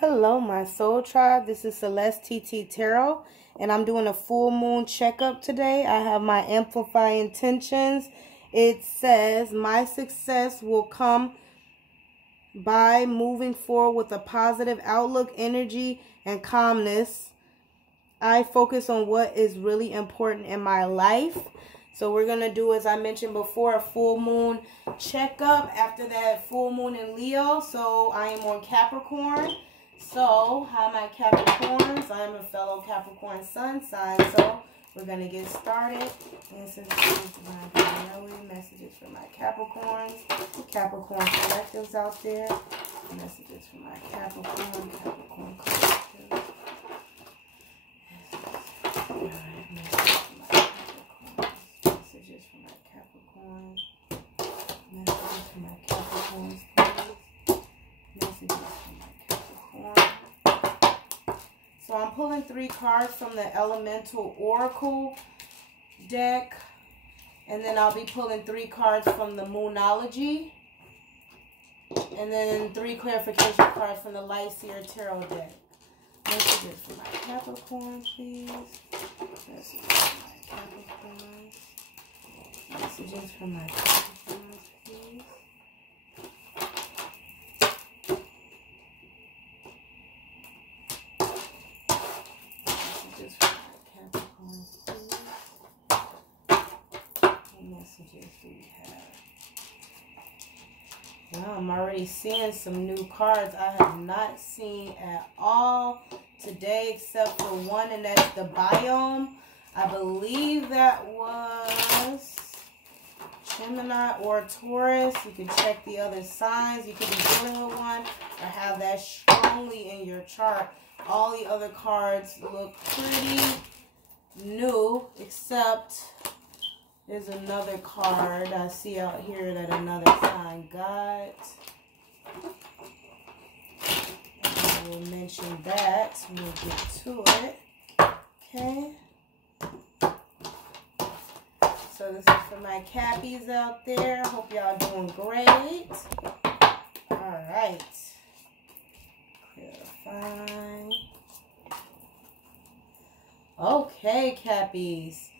Hello, my soul tribe. This is Celeste TT Tarot, and I'm doing a full moon checkup today. I have my Amplify intentions. It says, my success will come by moving forward with a positive outlook, energy, and calmness. I focus on what is really important in my life. So we're going to do, as I mentioned before, a full moon checkup. After that, full moon in Leo. So I am on Capricorn. So, hi my Capricorns. I am a fellow Capricorn sun sign. So, we're going to get started. This is my messages for my Capricorns. Capricorn collectives out there. Messages for my Capricorn collectives. Messages for my Capricorns. Messages for my Capricorns, please. Messages for my So I'm pulling 3 cards from the Elemental Oracle deck. And then I'll be pulling 3 cards from the Moonology. And then 3 clarification cards from the Light Seer Tarot deck. Messages for my Capricorn, please. Messages for my Capricorn. Messages for my Capricorn, please. Messages do we have? Wow, I'm already seeing some new cards I have not seen at all today except for one, and that's the biome. I believe that was Gemini or Taurus. You can check the other signs. You could be dealing with one or have that strongly in your chart. All the other cards look pretty new, except there's another card I see out here that another sign got. I will mention that when we get to it. Okay. So this is for my Cappies out there. Hope y'all doing great. Alright. Clarify. Okay, Cappies.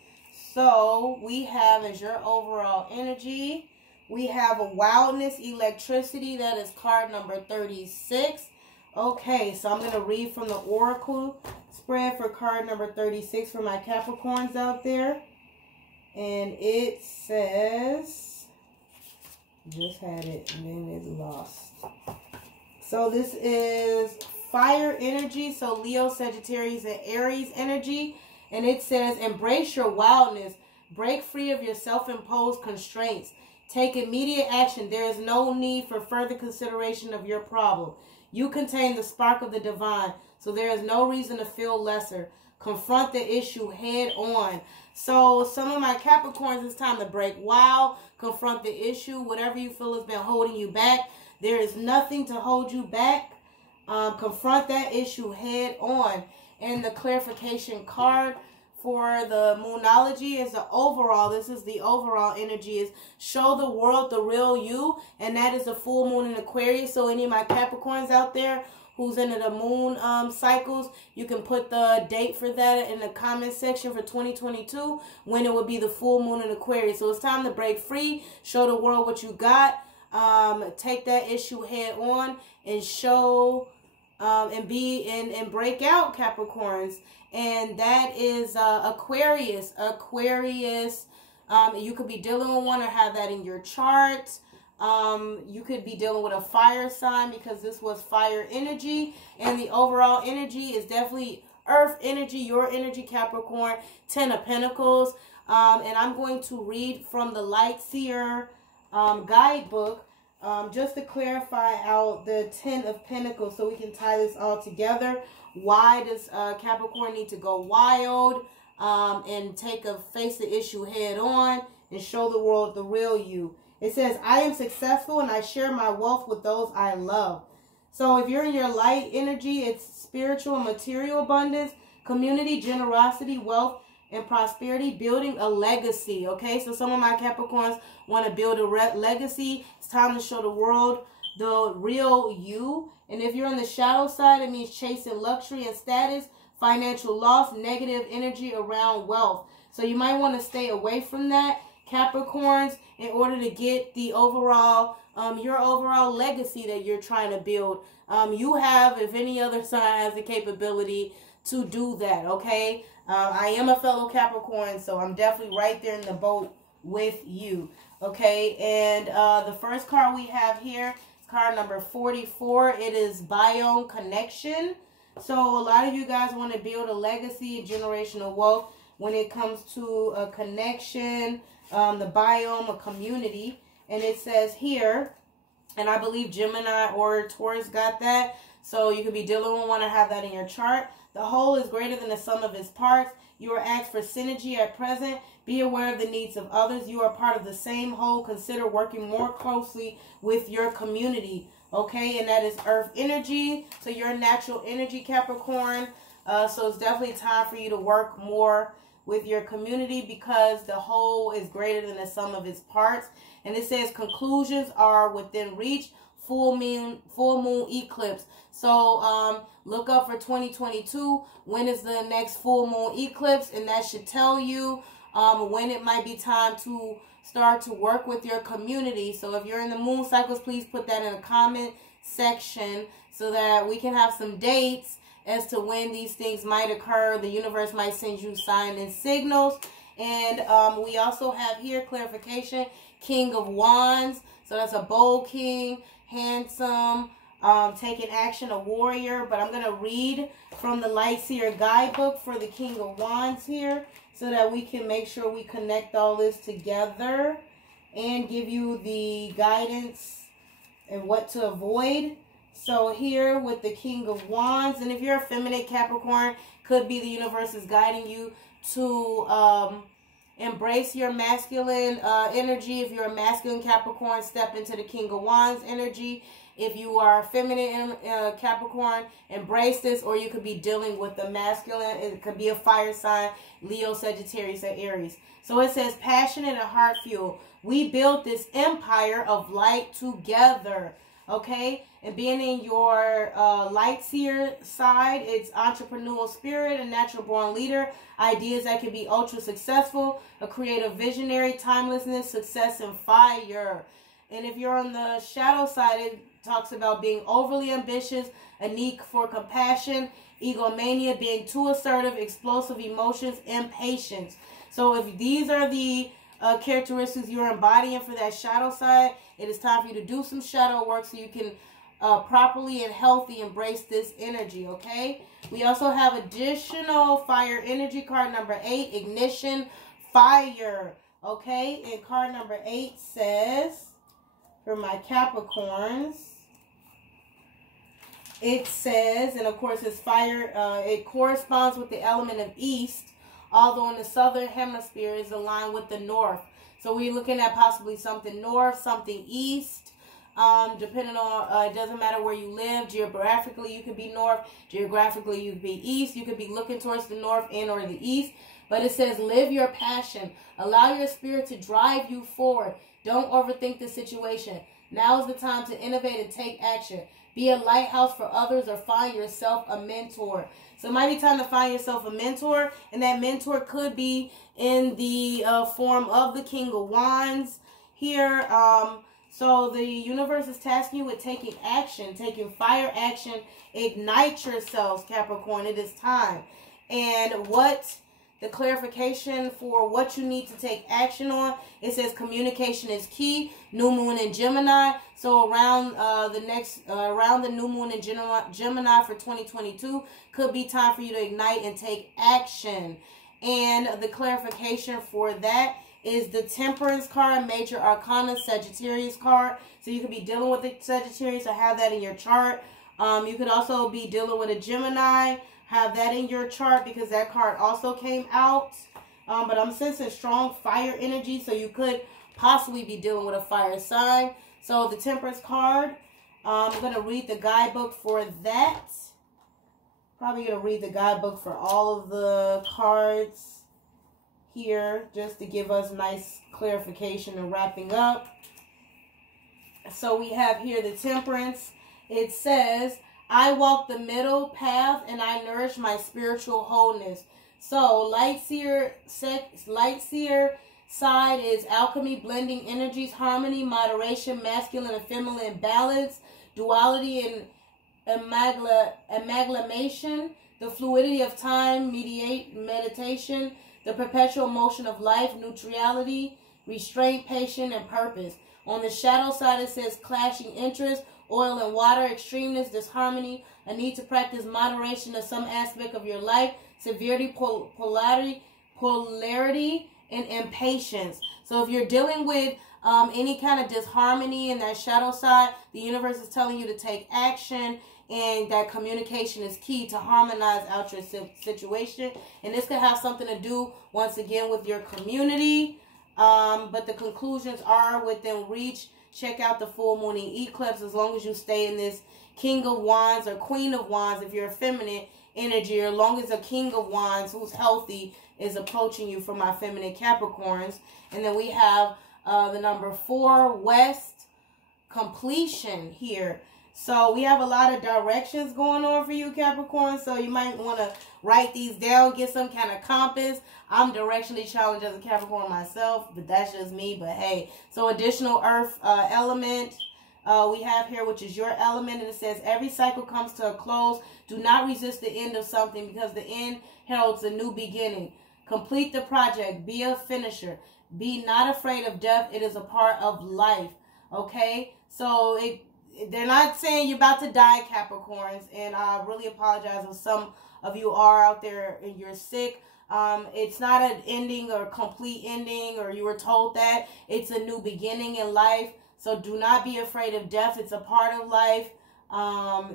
So, we have as your overall energy, we have a Wildness Electricity. That is card number 36. Okay, so I'm going to read from the Oracle spread for card number 36 for my Capricorns out there. And it says, just had it and then it's lost. So, this is fire energy. So, Leo, Sagittarius, and Aries energy. And it says, embrace your wildness. Break free of your self-imposed constraints. Take immediate action. There is no need for further consideration of your problem. You contain the spark of the divine, so there is no reason to feel lesser. Confront the issue head on. So some of my Capricorns, it's time to break wild. Confront the issue. Whatever you feel has been holding you back, there is nothing to hold you back. Confront that issue head on. And the clarification card for the Moonology is the overall. This is the overall energy, is show the world the real you. And that is the full moon in Aquarius. So any of my Capricorns out there who's into the moon cycles, you can put the date for that in the comment section for 2022 when it would be the full moon in Aquarius. So it's time to break free. Show the world what you got. Take that issue head on and show... and break out, Capricorns. And that is Aquarius. Aquarius, you could be dealing with one or have that in your chart. You could be dealing with a fire sign because this was fire energy. And the overall energy is definitely earth energy, your energy, Capricorn. 10 of Pentacles. And I'm going to read from the Light Seer guidebook. Just to clarify out the 10 of Pentacles so we can tie this all together. Why does Capricorn need to go wild and face the issue head on and show the world the real you? It says, I am successful and I share my wealth with those I love. So if you're in your light energy, it's spiritual and material abundance, community, generosity, wealth, and prosperity, building a legacy. Okay, so some of my Capricorns want to build a legacy. It's time to show the world the real you And if you're on the shadow side, it means chasing luxury and status, financial loss, negative energy around wealth. So you might want to stay away from that, Capricorns, in order to get the overall, your overall legacy that you're trying to build. You have, if any other sign has the capability to do that, okay? I am a fellow Capricorn, so I'm definitely right there in the boat with you, okay? And the first card we have here is card number 44. It is Biome Connection. So a lot of you guys want to build a legacy, generational wealth when it comes to a connection, the biome, a community. And it says here, and I believe Gemini or Taurus got that. So you could be dealing with one or have that in your chart. The whole is greater than the sum of its parts. You are asked for synergy at present. Be aware of the needs of others. You are part of the same whole. Consider working more closely with your community. Okay, and that is earth energy. So you're natural energy, Capricorn. So it's definitely time for you to work more with your community because the whole is greater than the sum of its parts. And it says conclusions are within reach. Full moon eclipse. So look up for 2022. When is the next full moon eclipse? And that should tell you when it might be time to start to work with your community. So if you're in the moon cycles, please put that in the comment section so that we can have some dates as to when these things might occur. The universe might send you signs and signals. And we also have here clarification, King of Wands. So that's a bold king, handsome, taking action, a warrior. But I'm going to read from the Light Seer Guidebook for the King of Wands here so that we can make sure we connect all this together and give you the guidance and what to avoid. So here with the King of Wands, and if you're a feminine Capricorn, could be the universe is guiding you to embrace your masculine energy. If you're a masculine Capricorn, step into the King of Wands energy. If you are a feminine Capricorn, embrace this, or you could be dealing with the masculine. It could be a fire sign, Leo, Sagittarius, or Aries. So it says passionate and heart fuel. We built this empire of light together. Okay, and being in your light seer side, it's entrepreneurial spirit, a natural born leader, ideas that can be ultra successful, a creative visionary, timelessness, success, and fire. And if you're on the shadow side, it talks about being overly ambitious, a need for compassion, egomania, being too assertive, explosive emotions, impatience. So if these are the characteristics you're embodying for that shadow side, it is time for you to do some shadow work so you can properly and healthy embrace this energy, okay? We also have additional fire energy, card number 8, ignition, fire, okay? And card number 8 says, for my Capricorns, it says, and of course it's fire, it corresponds with the element of east, although in the southern hemisphere is aligned with the north. So we're looking at possibly something north, something east, depending on, it doesn't matter where you live. Geographically, you could be north. Geographically, you could be east. You could be looking towards the north and or the east. But it says, live your passion. Allow your spirit to drive you forward. Don't overthink the situation. Now is the time to innovate and take action. Be a lighthouse for others or find yourself a mentor. So it might be time to find yourself a mentor, and that mentor could be in the form of the King of Wands here. So the universe is tasking you with taking action, taking fire action. Ignite yourselves, Capricorn. It is time. And what the clarification for what you need to take action on, it says communication is key. New moon in Gemini. So around around the new moon in Gemini for 2022 could be time for you to ignite and take action. And the clarification for that is the Temperance card, Major Arcana, Sagittarius card. So you could be dealing with the Sagittarius or have that in your chart. You could also be dealing with a Gemini, have that in your chart because that card also came out. But I'm sensing strong fire energy, so you could possibly be dealing with a fire sign. So the Temperance card, I'm going to read the guidebook for that. Probably going to read the guidebook for all of the cards here just to give us nice clarification and wrapping up. So we have here the Temperance. It says, I walk the middle path and I nourish my spiritual wholeness. So light seer side is alchemy, blending energies, harmony, moderation, masculine and feminine balance, duality and amalgamation, the fluidity of time, meditation, the perpetual motion of life, neutrality, restraint, patience, and purpose. On the shadow side, it says clashing interests, oil and water, extremeness, disharmony, a need to practice moderation of some aspect of your life, severity, polarity, and impatience. So if you're dealing with any kind of disharmony in that shadow side, the universe is telling you to take action, and that communication is key to harmonize out your situation. And this could have something to do, once again, with your community. But the conclusions are within reach. Check out the full moon eclipse as long as you stay in this King of Wands or Queen of Wands if you're a feminine energy, or as long as a King of Wands who's healthy is approaching you for my feminine Capricorns. And then we have the number 4, West, completion here. So we have a lot of directions going on for you, Capricorn. So you might want to write these down, get some kind of compass. I'm directionally challenged as a Capricorn myself, but that's just me. But hey, so additional earth element we have here, which is your element. And it says, every cycle comes to a close. Do not resist the end of something, because the end heralds a new beginning. Complete the project. Be a finisher. Be not afraid of death. It is a part of life. Okay? So they're not saying you're about to die, Capricorns. And I really apologize if some of you are out there and you're sick. It's not an ending or complete ending, or you were told that. It's a new beginning in life. So do not be afraid of death. It's a part of life.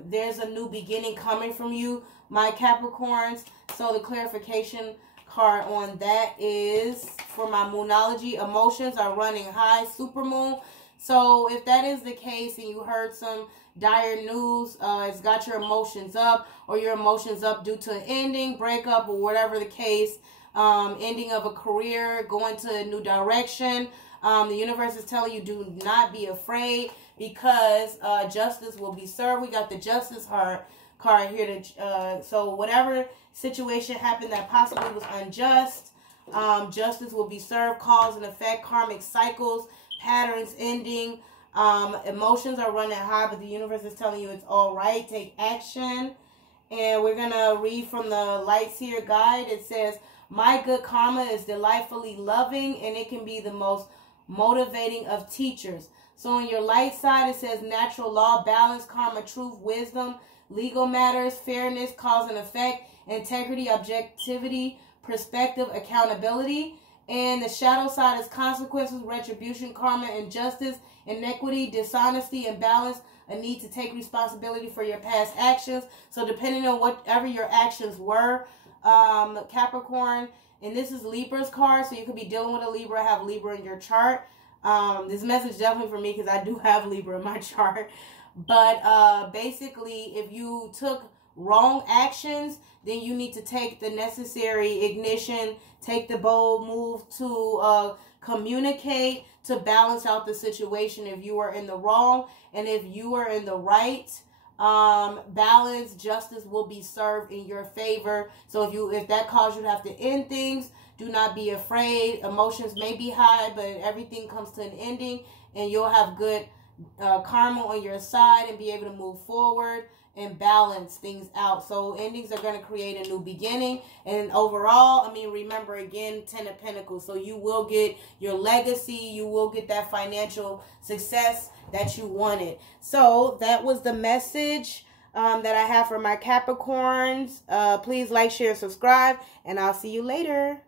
There's a new beginning coming from you, my Capricorns. So the clarification card on that is for my Moonology. Emotions are running high, supermoon. So if that is the case and you heard some dire news, it's got your emotions up, or your emotions up due to an ending, breakup, or whatever the case, ending of a career, going to a new direction. The universe is telling you, do not be afraid, because justice will be served. We got the Justice card here. So whatever situation happened that possibly was unjust, justice will be served. Cause and effect, karmic cycles, patterns ending. Emotions are running high, but the universe is telling you it's all right. Take action. And we're going to read from the Light Seer Guide. It says, my good karma is delightfully loving, and it can be the most motivating of teachers. So on your light side, it says natural law, balance, karma, truth, wisdom, legal matters, fairness, cause and effect, integrity, objectivity, perspective, accountability. And the shadow side is consequences, retribution, karma, injustice, inequity, dishonesty, imbalance, a need to take responsibility for your past actions. So depending on whatever your actions were, Capricorn, and this is Libra's card, so you could be dealing with a Libra, have Libra in your chart. This message definitely for me, because I do have Libra in my chart. But basically, if you took wrong actions, then you need to take the necessary ignition, take the bold move to communicate, to balance out the situation if you are in the wrong. And if you are in the right, balance, justice will be served in your favor. So if that caused you to have to end things, do not be afraid. Emotions may be high, but everything comes to an ending, and you'll have good karma on your side and be able to move forward and balance things out. So endings are going to create a new beginning. And overall, I mean, remember again, 10 of Pentacles. So you will get your legacy. You will get that financial success that you wanted. So that was the message that I have for my Capricorns. Please like, share, subscribe, and I'll see you later.